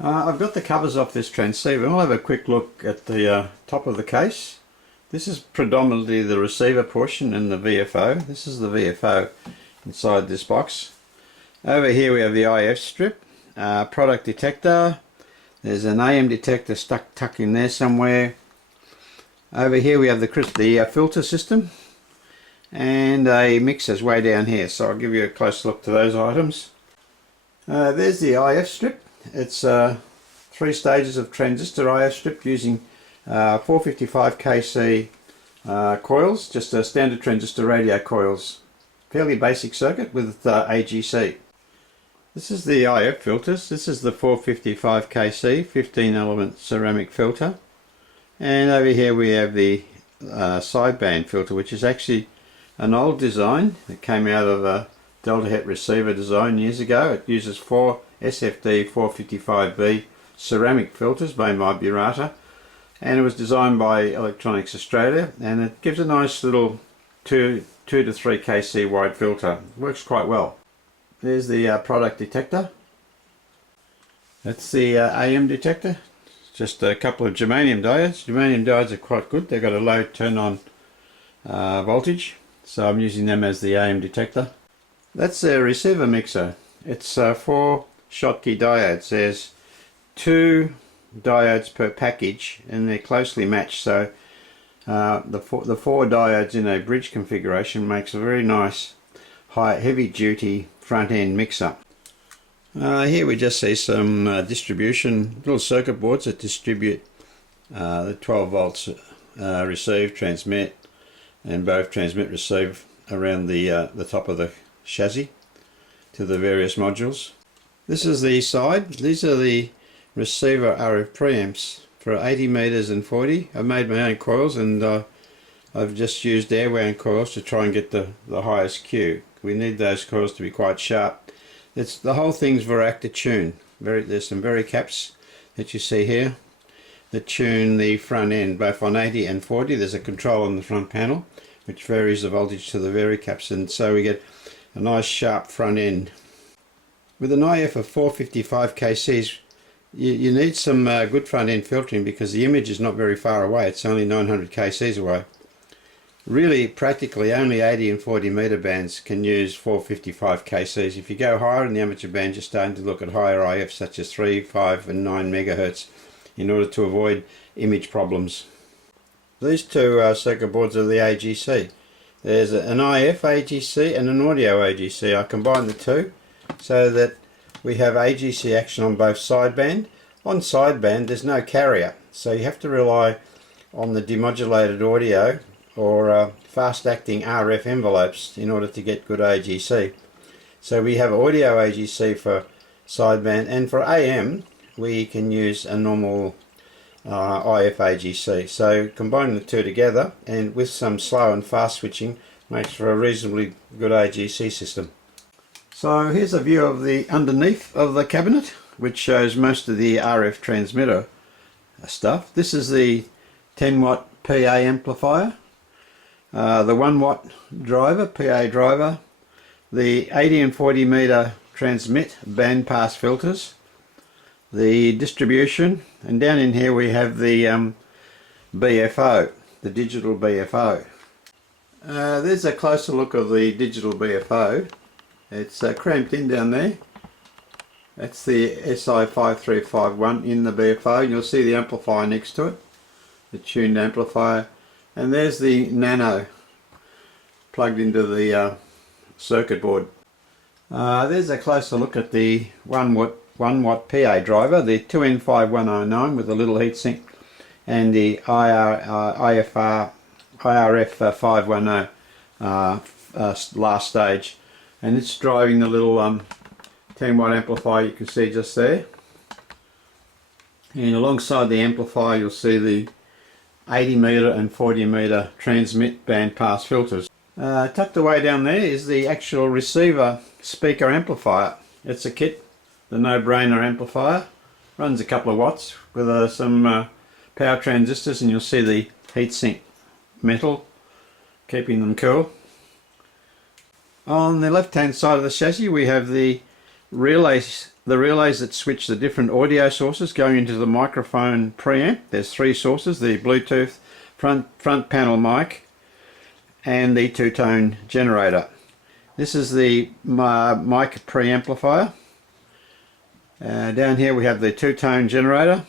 I've got the covers off this transceiver. We'll have a quick look at the top of the case. This is predominantly the receiver portion and the VFO. This is the VFO inside this box. Over here we have the IF strip, product detector. There's an AM detector tucked in there somewhere. Over here we have the filter system, and a mixer's way down here. So I'll give you a close look to those items. There's the IF strip. It's 3 stages of transistor IF strip using 455 kC coils, just a standard transistor radio coils. Fairly basic circuit with AGC. This is the IF filters. This is the 455 kC 15 element ceramic filter, and over here we have the sideband filter, which is actually an old design that came out of a Delta Het receiver design years ago. It uses 4 SFD 455B ceramic filters made by Burata, and it was designed by Electronics Australia, and it gives a nice little 2 to 3 kC wide filter. It works quite well. There's the product detector. That's the AM detector. Just a couple of germanium diodes. Germanium diodes are quite good. They've got a low turn on voltage, so I'm using them as the AM detector. That's the receiver mixer. It's 4 Schottky diodes. There's 2 diodes per package, and they're closely matched, so the 4 diodes in a bridge configuration makes a very nice heavy duty front end mixer. Here we just see some distribution little circuit boards that distribute the 12 volts receive, transmit, and both transmit receive around the top of the chassis to the various modules. This is the side. These are the receiver RF preamps for 80 meters and 40. I've made my own coils, and I've just used air wound coils to try and get the highest Q. We need those coils to be quite sharp. The whole thing's Varactor tune. There's some varicaps that you see here that tune the front end both on 80 and 40. There's a control on the front panel which varies the voltage to the varicaps, and so we get a nice sharp front end. With an IF of 455 kCs, you need some good front end filtering, because the image is not very far away. It's only 900 kCs away. Really, practically only 80 and 40 meter bands can use 455 kCs. If you go higher in the amateur band, you're starting to look at higher IFs such as 3, 5 and 9 megahertz in order to avoid image problems. These 2 circuit boards are the AGC. There's an IF AGC and an audio AGC. I combined the 2 so that we have AGC action on both sideband. On sideband there's no carrier, so you have to rely on the demodulated audio or fast-acting RF envelopes in order to get good AGC. So we have audio AGC for sideband, and for AM we can use a normal IF AGC. So combining the 2 together, and with some slow and fast switching, makes for a reasonably good AGC system. So here's a view of the underneath of the cabinet, which shows most of the RF transmitter stuff. This is the 10 watt PA amplifier, the 1 watt driver, PA driver, the 80 and 40 meter transmit band pass filters, the distribution, and down in here we have the BFO, the digital BFO. There's a closer look of the digital BFO. It's cramped in down there. That's the SI5351 in the BFO, and you'll see the amplifier next to it, the tuned amplifier, and there's the nano plugged into the circuit board. There's a closer look at the 1 watt PA driver, the 2N5109 with a little heatsink, and the IRF510 last stage, and it's driving the little 10 watt amplifier you can see just there. And alongside the amplifier you'll see the 80 meter and 40 meter transmit band pass filters. Tucked away down there is the actual receiver speaker amplifier. It's a kit, the no-brainer amplifier. Runs a couple of watts with some power transistors, and you'll see the heatsink metal keeping them cool. On the left hand side of the chassis we have the relay the relays that switch the different audio sources going into the microphone preamp. There's three sources: the Bluetooth front panel mic and the two-tone generator. This is the mic preamplifier. Down here we have the two-tone generator.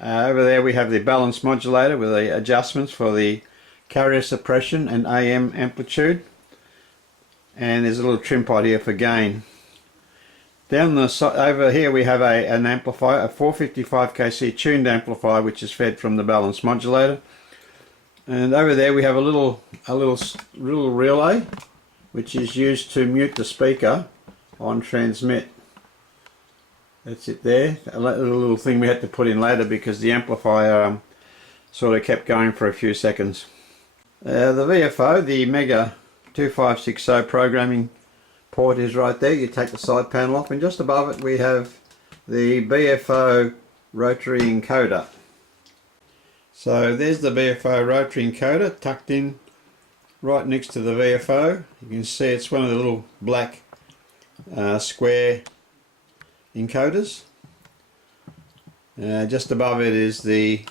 Over there we have the balance modulator with the adjustments for the carrier suppression and AM amplitude. And there's a little trim pot here for gain. Down the side over here we have an amplifier, a 455 kC tuned amplifier, which is fed from the balance modulator. And over there we have a little relay, which is used to mute the speaker on transmit. That's it there. A little thing we had to put in later because the amplifier sort of kept going for a few seconds. The VFO, the Mega 2560 programming port, is right there. You take the side panel off, and just above it we have the BFO rotary encoder. So there's the BFO rotary encoder tucked in right next to the VFO. You can see it's one of the little black square encoders. Just above it is the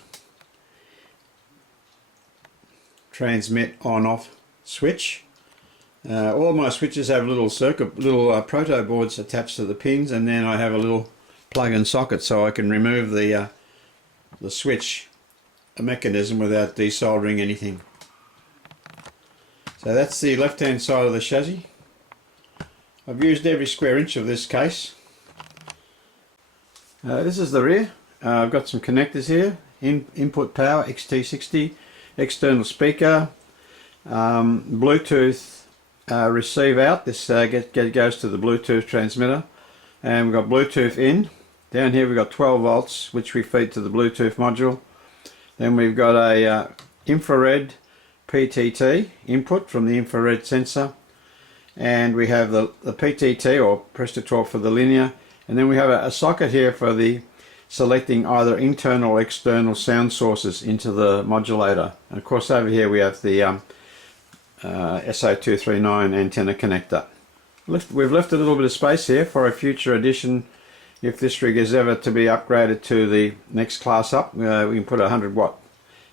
transmit on-off switch. All my switches have little proto boards attached to the pins, and then I have a little plug-in socket so I can remove the switch mechanism without desoldering anything. So that's the left-hand side of the chassis. I've used every square inch of this case. This is the rear. I've got some connectors here. Input power, XT60, external speaker, Bluetooth receive out. This goes to the Bluetooth transmitter, and we've got Bluetooth in. Down here we've got 12 volts, which we feed to the Bluetooth module. Then we've got a infrared PTT input from the infrared sensor, and we have the PTT or press to talk for the linear, and then we have a socket here for the selecting either internal or external sound sources into the modulator. And of course over here we have the SO239 antenna connector. We've left a little bit of space here for a future edition. If this rig is ever to be upgraded to the next class up, we can put a 100 watt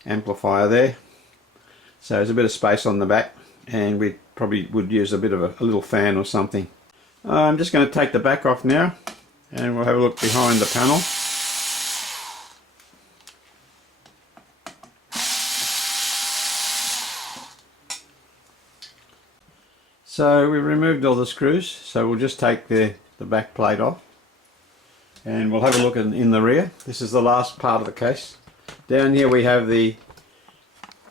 amplifier there. So there's a bit of space on the back, and we probably would use a bit of a little fan or something. I'm just going to take the back off now, and we'll have a look behind the panel. So we removed all the screws, so we'll just take the back plate off, and we'll have a look in the rear. This is the last part of the case. Down here we have the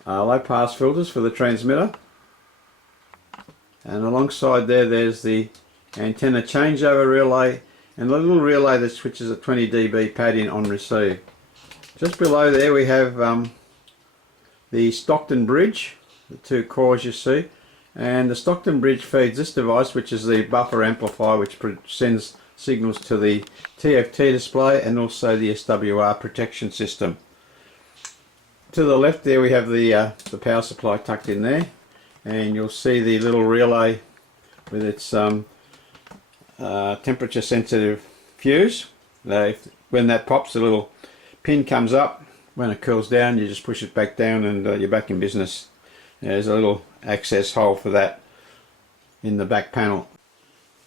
low pass filters for the transmitter, and alongside there's the antenna changeover relay and the little relay that switches a 20 dB pad in on receive. Just below there we have the Stockton bridge, the two cores you see, and the Stockton bridge feeds this device, which is the buffer amplifier, which sends signals to the TFT display and also the SWR protection system. To the left there we have the power supply tucked in there, and you'll see the little relay with its temperature sensitive fuse. When that pops, the little pin comes up. When it cools down, you just push it back down, and you're back in business. There's a little access hole for that in the back panel.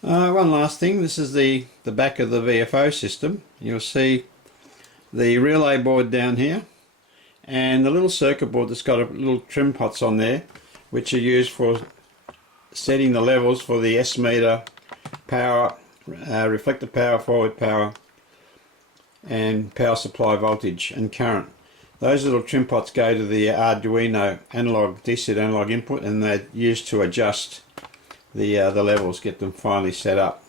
One last thing, this is the back of the VFO system. You'll see the relay board down here, and the little circuit board that's got a little trim pots on there, which are used for setting the levels for the S meter, power, reflector power, forward power, and power supply voltage and current. Those little trim pots go to the Arduino DC analog input, and they're used to adjust the levels, get them finally set up.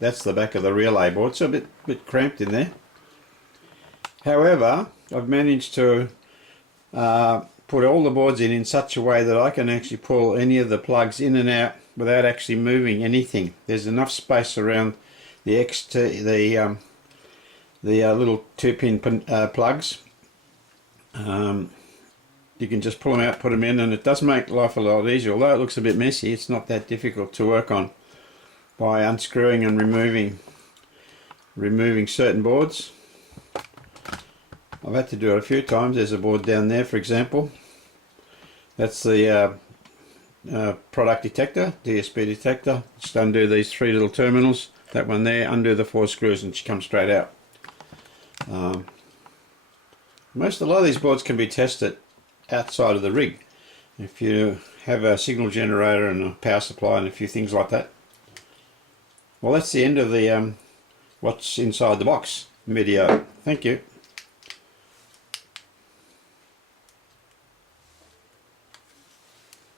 That's the back of the relay board. It's a bit cramped in there. However, I've managed to put all the boards in such a way that I can actually pull any of the plugs in and out without actually moving anything. There's enough space around the little 2-pin plugs. You can just pull them out, put them in, and it does make life a lot easier. Although it looks a bit messy, it's not that difficult to work on by unscrewing and removing removing certain boards. I've had to do it a few times. There's a board down there, for example. That's the product detector, DSP detector. Just undo these 3 little terminals. That one there, undo the 4 screws and she comes straight out. A lot of these boards can be tested outside of the rig. If you have a signal generator and a power supply and a few things like that. Well, that's the end of the what's inside the box video. Thank you.